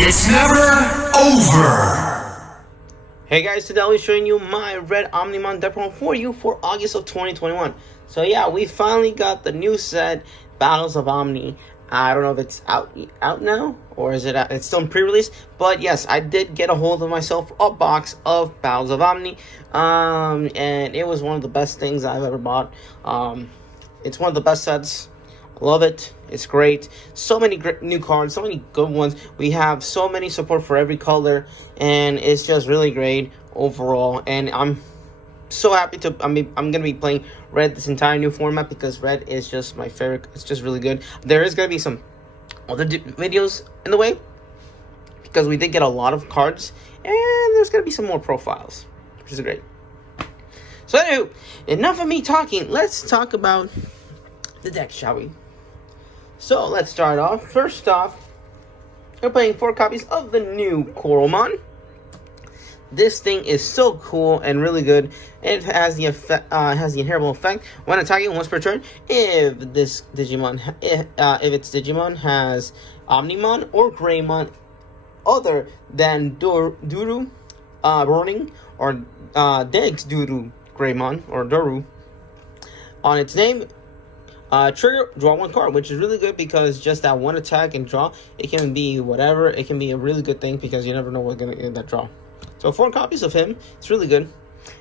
It's never over. Hey guys, today I'll be showing you my red Omnimon deck promo for you for August of 2021. So yeah, we finally got the new set, Battles of Omni. I don't know if it's out now, or is it's still in pre-release, but yes, I did get a hold of myself a box of Battles of Omni, and it was one of the best things I've ever bought. It's one of the best sets. I love it. It's great. So many great new cards, so many good ones. We have so many support for every color, and it's just really great overall. And I'm so happy to. I'm gonna be playing red this entire new format because red is just my favorite. It's just really good. There is gonna be some other videos in the way because we did get a lot of cards, and there's gonna be some more profiles, which is great. So anyway, enough of me talking. Let's talk about the deck, shall we? So let's start off. First off, we're playing 4 copies of the new Agumon. This thing is so cool and really good. It has the effect, has the inheritable effect when attacking once per turn. If its Digimon has Omnimon or Greymon other than Duru, Burning, or Dex Duru Greymon or Duru on its name. Trigger, draw 1 card, which is really good because just that 1 attack and draw, it can be whatever. It can be a really good thing because you never know what's going to get that draw. So 4 copies of him, it's really good.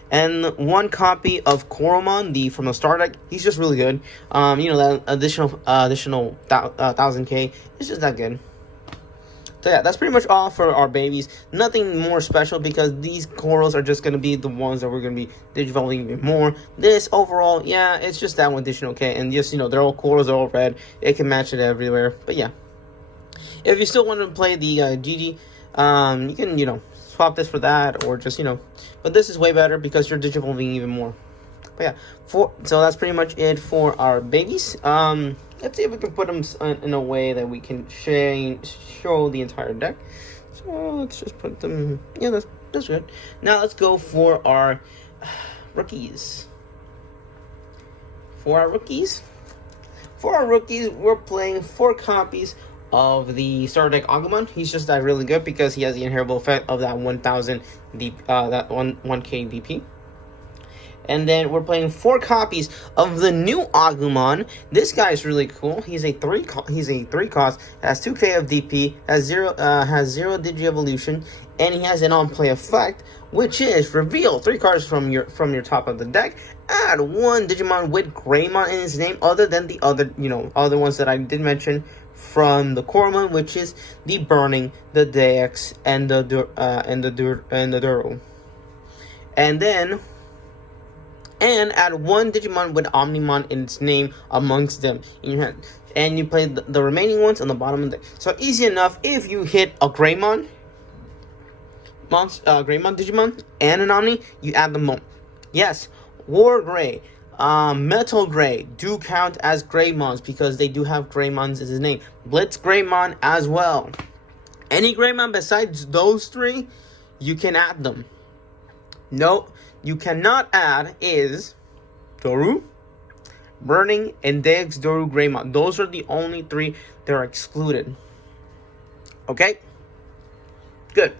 And 1 copy of Agumon, from the star deck, he's just really good. You know, that additional 1000k, it's just that good. So yeah, that's pretty much all for our babies. Nothing more special because these corals are just going to be the ones that we're going to be digivolving even more. This overall, yeah, it's just that one additional K. And just, you know, they're all corals, they're all red. It can match it everywhere. But yeah, if you still want to play the GG, you can, you know, swap this for that or just, you know. But this is way better because you're digivolving even more. But yeah, so that's pretty much it for our babies. Let's see if we can put them in a way that we can show the entire deck. So let's just put them. Yeah, that's good. Now let's go for our rookies. For our rookies, we're playing 4 copies of the starter deck Agumon. He's just that really good because he has the inheritable effect of that 1000 that 1k DP. And then we're playing 4 copies of the new Agumon. This guy is really cool. He's a 3 cost, has 2k of DP, has 0 Digi-Evolution, and he has an on-play effect, which is reveal 3 cards from your top of the deck. Add 1 Digimon with Greymon in his name, other than the other ones that I did mention from the Agumon, which is the Burning, the Dex, and the Duro. And then add 1 Digimon with Omnimon in its name amongst them in your hand. And you play the remaining ones on the bottom of the deck. So easy enough. If you hit a Greymon Digimon and an Omni, you add them both. Yes, War Gray, Metal Gray do count as Greymons because they do have Greymons as his name. Blitz Greymon as well. Any Greymon besides those 3, you can add them. No, you cannot add is Doru, Burning, and Dex Doru Greymon. Those are the only 3 that are excluded. Okay? Good.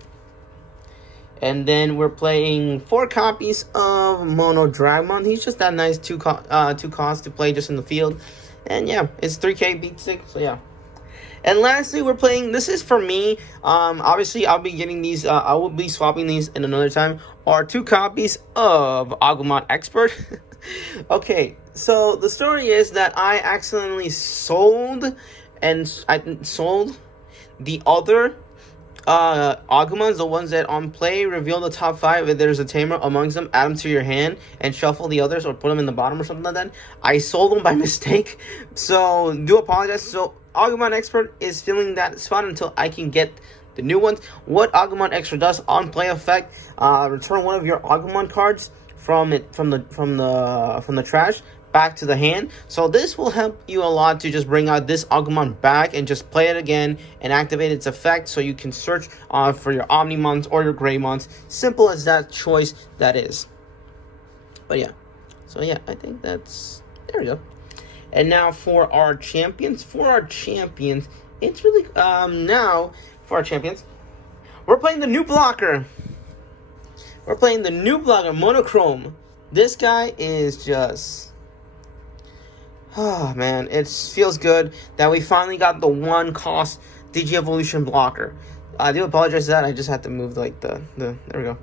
And then we're playing 4 copies of Mono Dragmon. He's just that nice 2 cost to play just in the field. And yeah, it's 3k beat 6, so yeah. And lastly, we're playing, this is for me, obviously I'll be getting these, I will be swapping these in another time, are 2 copies of Agumon Expert. Okay, so the story is that I accidentally sold the other Agumons, the ones that on play reveal the top 5. If there's a Tamer amongst them, add them to your hand and shuffle the others or put them in the bottom or something like that. I sold them by mistake, so do apologize. So Agumon Expert is filling that spot until I can get the new ones. What Agumon Expert does on play effect, return 1 of your Agumon cards from the trash back to the hand. So this will help you a lot to just bring out this Agumon back and just play it again and activate its effect so you can search for your Omnimons or your Greymons. Simple as that choice that is. But yeah, so yeah, I think that's, there we go. And now for our champions. It's really now for our champions. We're playing the new blocker. We're playing the new blocker, Monochrome. This guy is just... Oh, man. It feels good that we finally got the one cost Digi-Evolution blocker. I do apologize for that. I just had to move like the there we go.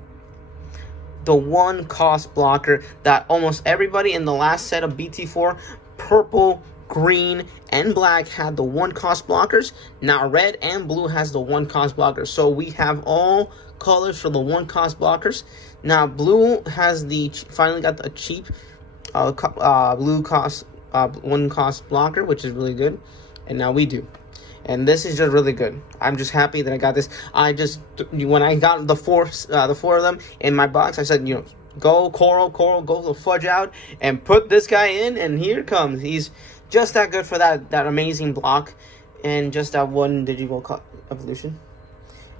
The one cost blocker that almost everybody in the last set of BT4, purple, green, and black had the one cost blockers. Now red and blue has the one cost blockers. So we have all colors for the one cost blockers. Now blue has the finally got the cheap blue cost one cost blocker, which is really good. And now we do. And this is just really good. I'm just happy that I got this. When I got the four of them in my box, I said, you know, go Coral, go the fudge out, and put this guy in, and here it comes. He's just that good for that amazing block, and just that one Digivolve evolution.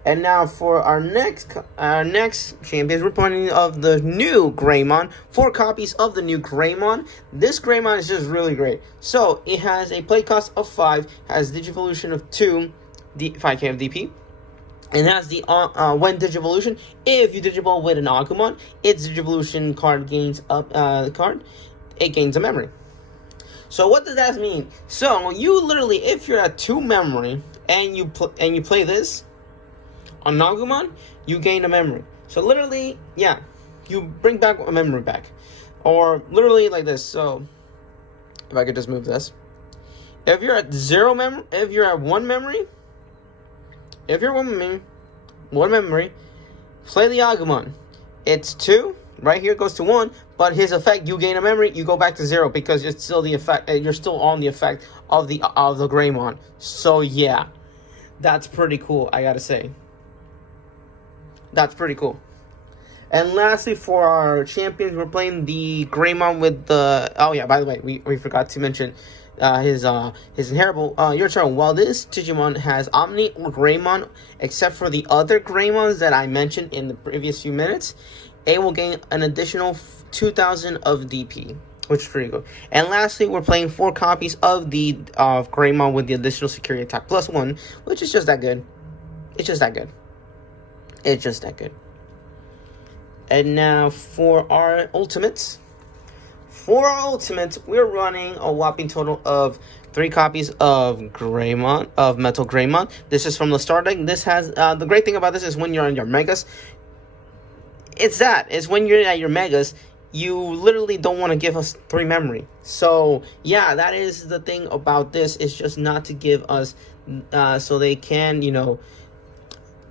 And now for our next champions, we're playing of the new Greymon. 4 copies of the new Greymon. This Greymon is just really great. So it has a play cost of 5, has Digivolution of 2, 5k of DP, and has the when Digivolution, if you Digivolve with an Agumon, its Digivolution card gains it gains a memory. So what does that mean? So you literally, if you're at 2 memory and you play this on Agumon, you gain a memory. So literally, yeah, you bring back a memory back. Or literally like this. So if I could just move this. If you're at 0 memory, if you're at 1 memory, one memory, play the Agumon. It's 2, right here it goes to 1, but his effect, you gain a memory, you go back to 0 because it's still the effect, you're still on the effect of the Greymon. So yeah, that's pretty cool, I gotta say. That's pretty cool. And lastly, for our champions, we're playing the Greymon with the... Oh yeah, by the way, we forgot to mention his inheritable. Your turn. While this Digimon has Omni or Greymon, except for the other Greymons that I mentioned in the previous few minutes, it will gain an additional 2,000 of DP, which is pretty good. And lastly, we're playing 4 copies of the Greymon with the additional security attack +1, which is just that good. It's just that good. It's just that good. And now for our ultimates. For our ultimates, we're running a whopping total of 3 copies of Greymon, of Metal Greymon. This is from the start deck. This has the great thing about this is when you're on your megas. It's when you're at your megas, you literally don't want to give us 3 memory. So yeah, that is the thing about this. It's just not to give us so they can, you know,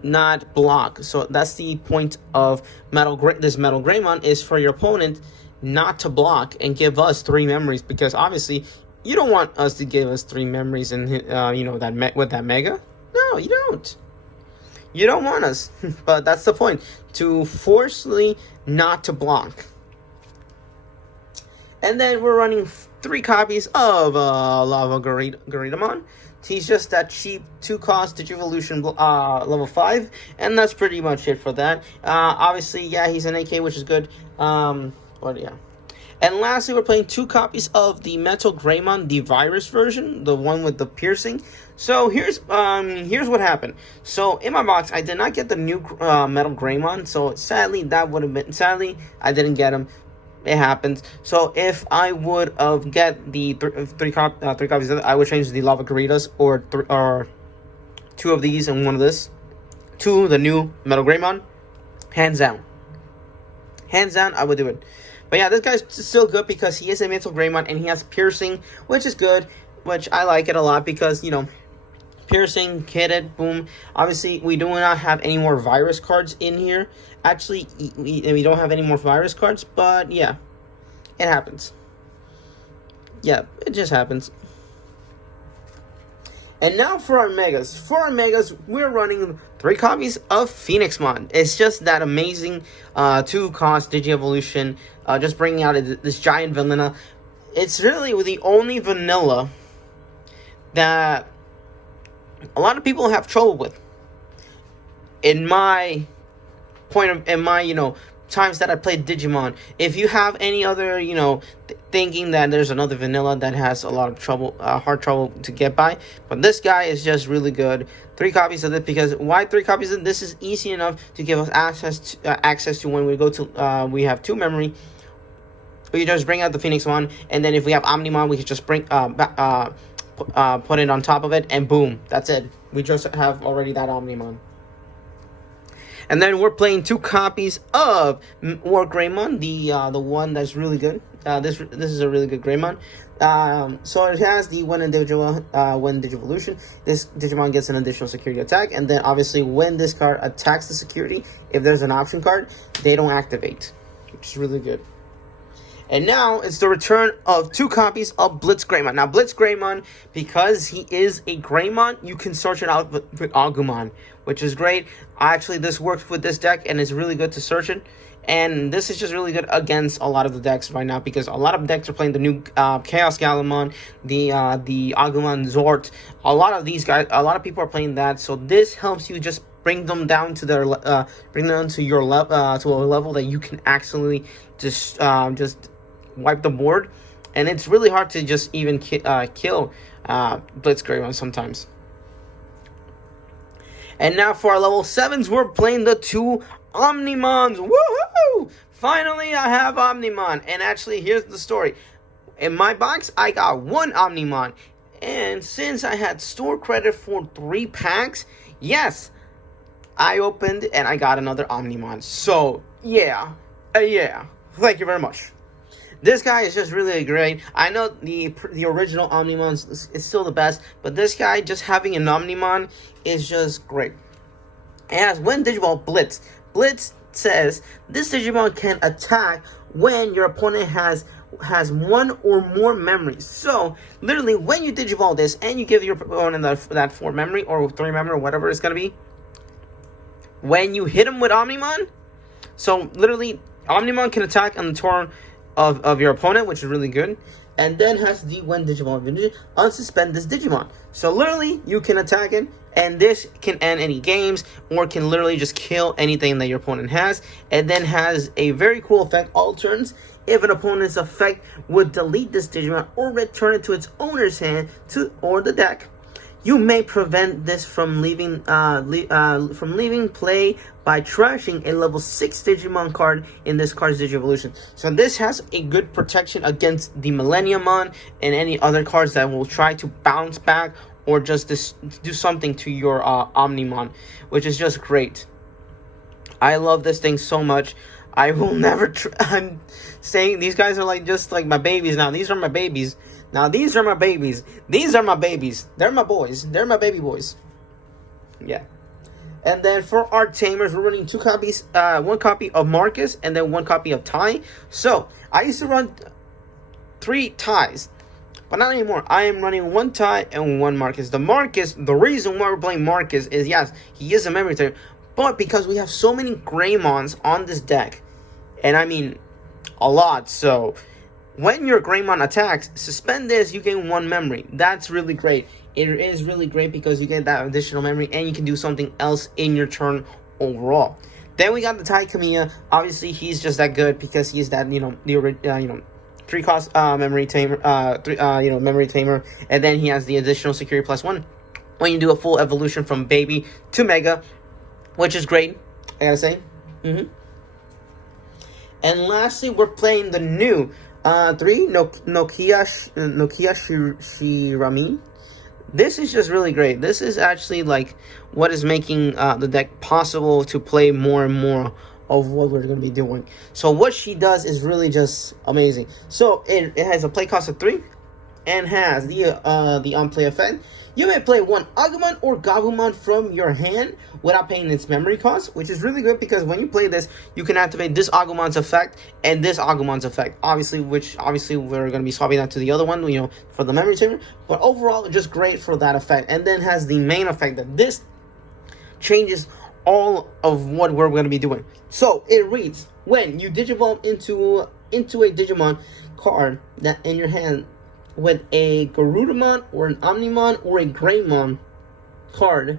not block. So that's the point of this Metal Greymon, is for your opponent not to block and give us 3 memories, because obviously you don't want us to give us 3 memories and you know, that with that mega. No, you don't. You don't want us. But that's the point, to forcefully not to block. And then we're running 3 copies of Lava Garidamon. He's just that cheap 2-cost Digivolution level 5, and that's pretty much it for that. Obviously, yeah, he's an AK, which is good. But yeah. And lastly, we're playing 2 copies of the Metal Greymon, the virus version, the one with the piercing. So here's what happened. So in my box, I did not get the new Metal Greymon. So sadly, I didn't get him. It happens. So if I would have get the 3 copies of it, I would change the Lava Garitas or 2 of these and 1 of this to the new Metal Greymon. Hands down, I would do it. But yeah, this guy's still good because he is a Metal Greymon and he has piercing, which is good, which I like it a lot because, you know, piercing, hit it, boom. Obviously, we do not have any more virus cards in here. Actually, we don't have any more virus cards, but yeah, it happens. Yeah, it just happens. And now for our megas. For our megas, we're running 3 copies of Phoenixmon. It's just that amazing 2-cost Digi-Evolution, just bringing out this giant vanilla. It's really the only vanilla that a lot of people have trouble with. In my times that I played Digimon. If you have any other, thinking that there's another vanilla that has a lot of trouble, hard trouble to get by, but this guy is just really good. 3 copies of it, because why 3 copies of it? This is easy enough to give us access to when we go to, we have 2 memory. We can just bring out the Phoenix one, and then if we have Omnimon, we can just put it on top of it, and boom, that's it. We just have already that Omnimon. And then we're playing 2 copies of War Greymon, the one that's really good. This is a really good Greymon. So it has the when Digivolution, this Digimon gets an additional security attack, and then obviously when this card attacks the security, if there's an option card, they don't activate, which is really good. And now it's the return of 2 copies of Blitz Greymon. Now Blitz Greymon, because he is a Greymon, you can search it out with Agumon, which is great. Actually, this works with this deck, and it's really good to search it. And this is just really good against a lot of the decks right now, because a lot of decks are playing the new Chaos Gallimon, the Agumon Zort. A lot of these guys, a lot of people are playing that. So this helps you just bring them down to their bring them to your level, to a level that you can actually just wipe the board. And it's really hard to just even kill Blitz Greymon sometimes. And now for our level 7s, we're playing the 2 Omnimons. Woohoo! Finally, I have Omnimon. And actually, here's the story. In my box, I got 1 Omnimon. And since I had store credit for 3 packs, yes, I opened and I got another Omnimon. So, yeah. Thank you very much. This guy is just really great. I know the original Omnimon is still the best, but this guy, just having an Omnimon is just great. It has when Digivolve Blitz. Blitz says this Digimon can attack when your opponent has 1 or more memories. So literally, when you Digivolve this and you give your opponent that 4 memory or 3 memory or whatever it's gonna be, when you hit him with Omnimon, so literally Omnimon can attack on the turn of your opponent, which is really good. And then has the when Digimon unsuspend this Digimon. So literally you can attack it, and this can end any games, or can literally just kill anything that your opponent has. And then has a very cool effect, all turns. If an opponent's effect would delete this Digimon or return it to its owner's hand or the deck, you may prevent this from leaving play by trashing a level 6 Digimon card in this card's Digivolution. So this has a good protection against the Millenniumon and any other cards that will try to bounce back or just do something to your Omnimon, which is just great. I love this thing so much. I will never. I'm saying these guys are just like my babies now. These are my babies. Now these are my babies. These are my babies. They're my boys. They're my baby boys. Yeah. And then for our Tamers, we're running 2 copies. 1 copy of Marcus and then 1 copy of Tai. So I used to run 3 ties, but not anymore. I am running 1 Tai and 1 Marcus. The reason why we're playing Marcus is, yes, he is a memory Tamer, but because we have so many Greymons on this deck, and I mean a lot. So when your Greymon attacks, suspend this, you gain 1 memory. That's really great. It is really great because you get that additional memory and you can do something else in your turn overall. Then we got the Tai Kamiya. Obviously, he's just that good because he's that, the 3 cost memory tamer, memory tamer, and then he has the additional security +1 when you do a full evolution from baby to mega, which is great, I gotta say. And lastly, we're playing the new 3 Nokia Shirami. This is just really great. This is actually like what is making the deck possible to play more and more of what we're going to be doing. So what she does is really just amazing. So it has a play cost of 3 and has the on-play effect. You may play 1 Agumon or Gabumon from your hand without paying its memory cost, which is really good because when you play this, you can activate this Agumon's effect and this Agumon's effect. Obviously we're going to be swapping that to the other one, for the memory tamer. But overall, just great for that effect. And then has the main effect that this changes all of what we're going to be doing. So it reads, when you Digivolve into a Digimon card that in your hand with a Garudamon or an Omnimon or a Greymon card,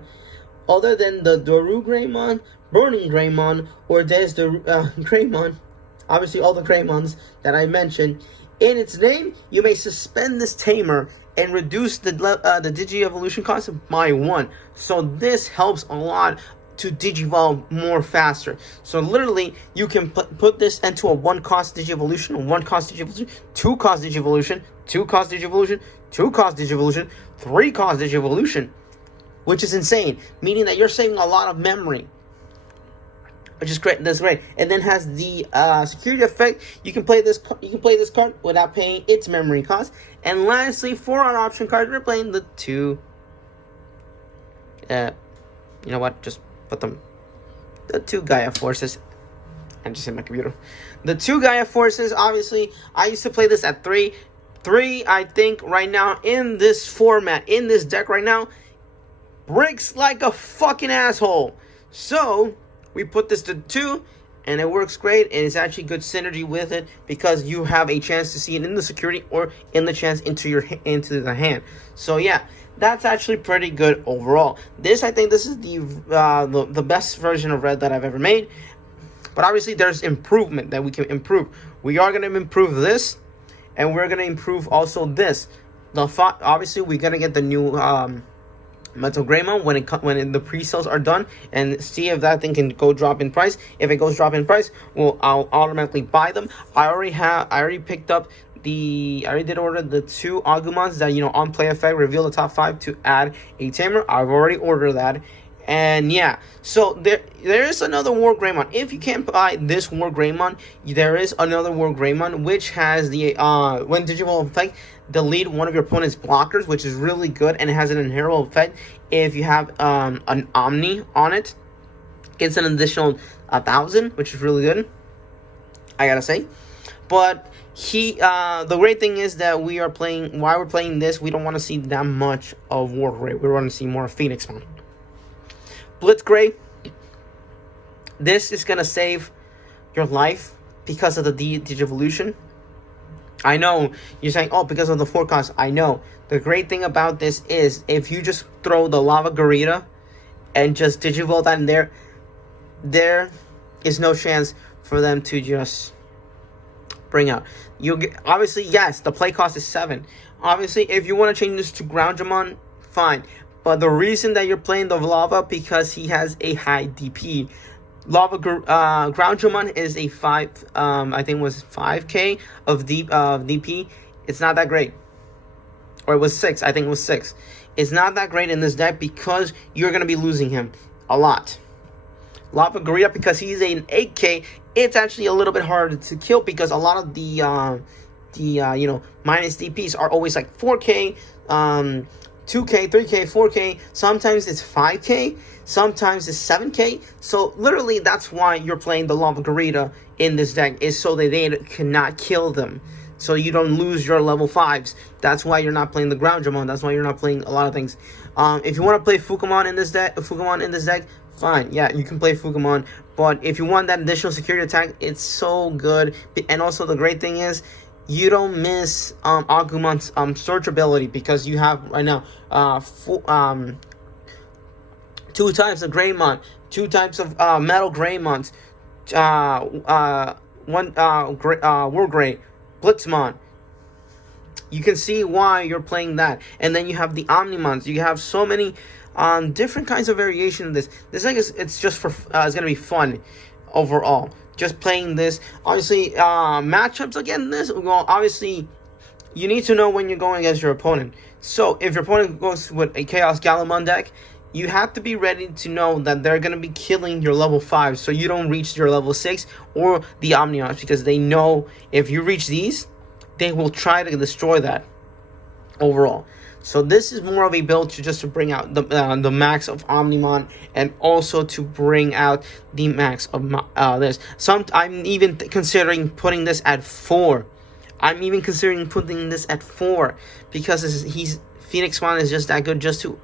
other than the Doru Greymon, Burning Greymon, or there's the Greymon, obviously all the Greymons that I mentioned. In its name, you may suspend this Tamer and reduce the Digi-Evolution cost by 1. So this helps a lot to Digivolve more faster. So literally, you can put this into a 1 cost Digi-Evolution, 1 cost Digi-Evolution, 2 cost Digi-Evolution, 2 cost Digi-Evolution, 2 cost Digi-Evolution, 3 cost Digi-Evolution, which is insane, meaning that you're saving a lot of memory, which is great. That's great. And then has the security effect. You can play this. You can play this card without paying its memory cost. And lastly, for our option card, we're playing the 2. You know what? Just put them. The 2 Gaia Forces. I just hit my computer. The 2 Gaia Forces. Obviously, I used to play this at 3. 3, I think, right now in this format, in this deck right now, breaks like a fucking asshole. So we put this to 2, and it works great, and it's actually good synergy with it because you have a chance to see it in the security or in the chance into the hand. So yeah, that's actually pretty good overall. I think this is the best version of Red that I've ever made. But obviously there's improvement that we can improve. We are going to improve this, and we're going to improve also this. Obviously we're going to get the new Metal Greymon when the pre-sales are done, and see if that thing can go drop in price. If it goes drop in price, I'll automatically buy them. I already picked up I already did order the 2 Agumons that, on play effect reveal the top 5 to add a Tamer. I've already ordered that. And yeah, so there is another War Greymon. If you can't buy this War Greymon, there is another War Greymon which has the when Digivolve effect, delete one of your opponent's blockers, which is really good, and it has an inheritable effect. If you have an Omni on it, it's an additional 1,000, which is really good, I gotta say. But the great thing is that while we're playing this, we don't want to see that much of War Grey. We want to see more of Phoenix Mon. Blitz Gray, this is going to save your life because of the Digivolution. I know you're saying, oh, because of the forecast. I know. The great thing about this is if you just throw the Lava Garita and just Digivolve that in there is no chance for them to just bring out. Obviously, yes, the play cost is 7. Obviously, if you want to change this to Groundamon, fine. But the reason that you're playing the Lava, because he has a high DP. Groundamon is a 5, I think it was 5k of DP. It's not that great. Or it was 6, I think it was 6. It's not that great in this deck because you're going to be losing him a lot. Lava Garita, because he's an 8k, it's actually a little bit harder to kill because a lot of the minus DPs are always like 4k, 2k, 3k, 4k, sometimes it's 5k, sometimes it's 7k. So literally that's why you're playing the Lava Garita in this deck, is so that they cannot kill them, so you don't lose your level 5s. That's why you're not playing the Groundamon. That's why you're not playing a lot of things. If you want to play Fukumon in this deck, fine, yeah, you can play Fukumon. But if you want that additional security attack, it's so good. And also the great thing is, you don't miss Agumon's search ability, because you have right now 2 types of Greymon, 2 types of Metal Greymons, 1 War Grey, Blitzmon. You can see why you're playing that. And then you have the Omnimons. You have so many different kinds of variation of this. This thing it's just for it's gonna be fun overall. Just playing this. Obviously, matchups again. Well, obviously, you need to know when you're going against your opponent. So if your opponent goes with a Chaos Gallimon deck, you have to be ready to know that they're gonna be killing your level 5, so you don't reach your level 6 or the Omnions, because they know if you reach these, they will try to destroy that overall. So this is more of a build to bring out the max of Omnimon, and also to bring out the max of this. I'm even considering putting this at 4. I'm even considering putting this at 4 because Phoenix Mon is just that good, just to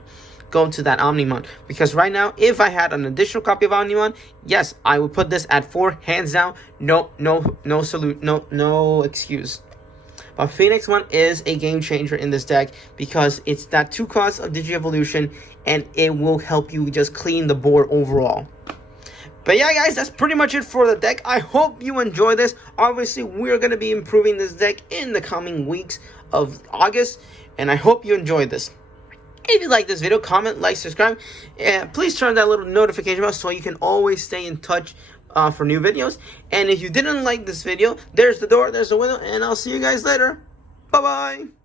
go to that Omnimon. Because right now, if I had an additional copy of Omnimon, yes, I would put this at 4, hands down. No excuse. But Phoenix One is a game changer in this deck because it's that 2 cost of Digi-Evolution, and it will help you just clean the board overall. But yeah, guys, that's pretty much it for the deck. I hope you enjoy this. Obviously, we're going to be improving this deck in the coming weeks of August, and I hope you enjoyed this. If you like this video, comment, like, subscribe, and please turn that little notification bell so you can always stay in touch for new videos. And if you didn't like this video, there's the door, there's the window, and I'll see you guys later. Bye-bye.